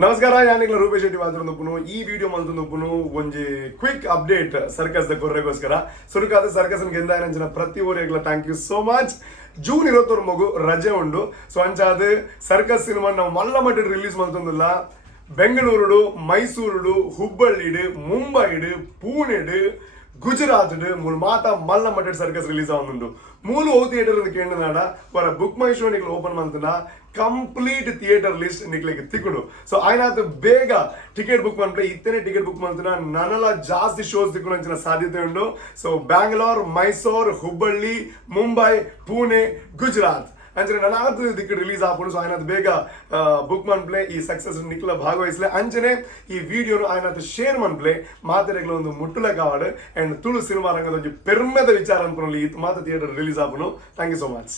ನಮಸ್ಕಾರ ಯಾನಿಗ್ಲ ರೂಪೇಶ್ ಶೆಟ್ಟಿ ಮಾತಾಡೋದು ಈ ವಿಡಿಯೋ ಮಲ್ತೊಂದು ಒಂಜಿ ಕ್ವಿಕ್ ಅಪ್ಡೇಟ್ ಸರ್ಕಸ್ ದ ಕೊರ್ರೆಗೋಸ್ಕರ ಸುರುಕಾದ ಸರ್ಕಸ್ ಗೆಂದಾಯನ ಪ್ರತಿ ಊರಿಗ್ಲ thank you so much. June 21 ಮಗು ರಜೆ ಉಂಡು. ಸೊ ಅಂಚಾದ ಸರ್ಕಸ್ ಸಿನಿಮಾ ನಾವು ಮಲ್ಲ ಮಟ್ಟ ರಿಲೀಸ್ ಮಲ್ತೊಂದಿಲ್ಲ. ಬೆಂಗಳೂರು, ಮೈಸೂರು, ಹುಬ್ಬಳ್ಳಿ, ಮುಂಬೈ, ಪುಣೆ, ಗುಜರಾತ್ ಮೂಲ ಮಾತ ಮಲ್ಲ ಮಟ್ಟದ ಸರ್ಕಸ್ ರಿಲೀಸ್ ಆಗುಂಡು. ಮೂಲ ಓ ಥಿಯೇಟರ್ ಕೇಳಿನಾಡ ವರ ಬುಕ್ ಮೈ ಶೋ ನಿಕ್ಲು ಓಪನ್ ಮಾಡ್ತಾನ ಕಂಪ್ಲೀಟ್ ಥಿಯೇಟರ್ ಲಿಸ್ಟ್ ನಿಕ್ಲಿಗೆ ತಿಕ್ಕುಡು. ಸೊ ఆయన ಬೇಗ ಟಿಕೆಟ್ ಬುಕ್ ಮಾಡ್ರೆ ಇತ್ತನೇ ಟಿಕೆಟ್ ಬುಕ್ ಮಾಡ್ತಾನ ನನ್ನಲ್ಲ ಜಾಸ್ತಿ ಶೋಸ್ ತಿಕ್ಕೊಂಡು ಅಂಚಿನ ಸಾಧ್ಯತೆ ಉಂಡು. ಸೊ ಬ್ಯಾಂಗ್ಳೂರ್, ಮೈಸೂರು, ಹುಬ್ಬಳ್ಳಿ, ಮುಂಬೈ, ಪುಣೆ, ಗುಜರಾತ್ ಅಂಚನೆ ನನಾದ ದಿಕ್ಕು ರಿಲೀಸ್ ಆಪುಡು. ಸೊ ఆయన ಬೇಗ ಬುಕ್ ಮಾಡ್ಪ್ಲೆ ಈ ಸಕ್ಸಸ್ ನಿಕ್ಲ ಭಾಗವಹಿಸ್ಲೆ ಅಂಚನೆ ಈ ವಿಡಿಯೋನು ఆయన ಶೇರ್ ಮಾಡ್ಪ್ಲೆ ಮಾತೆರೆಗ್ಲ ಒಂದು ಮುಟ್ಟುಲ ಕಾವಾಡು ಅಂಡ್ ತುಳು ಸಿನಿಮಾ ರಂಗದ ಒಂದು ಪೆರ್ಮೆದ ವಿಚಾರ ಅನ್ಕೊಳ್ಳಿ ಇದು ಮಾತ ಥಿಯೇಟರ್ ರಿಲೀಸ್ ಆಪುನು. Thank you so much.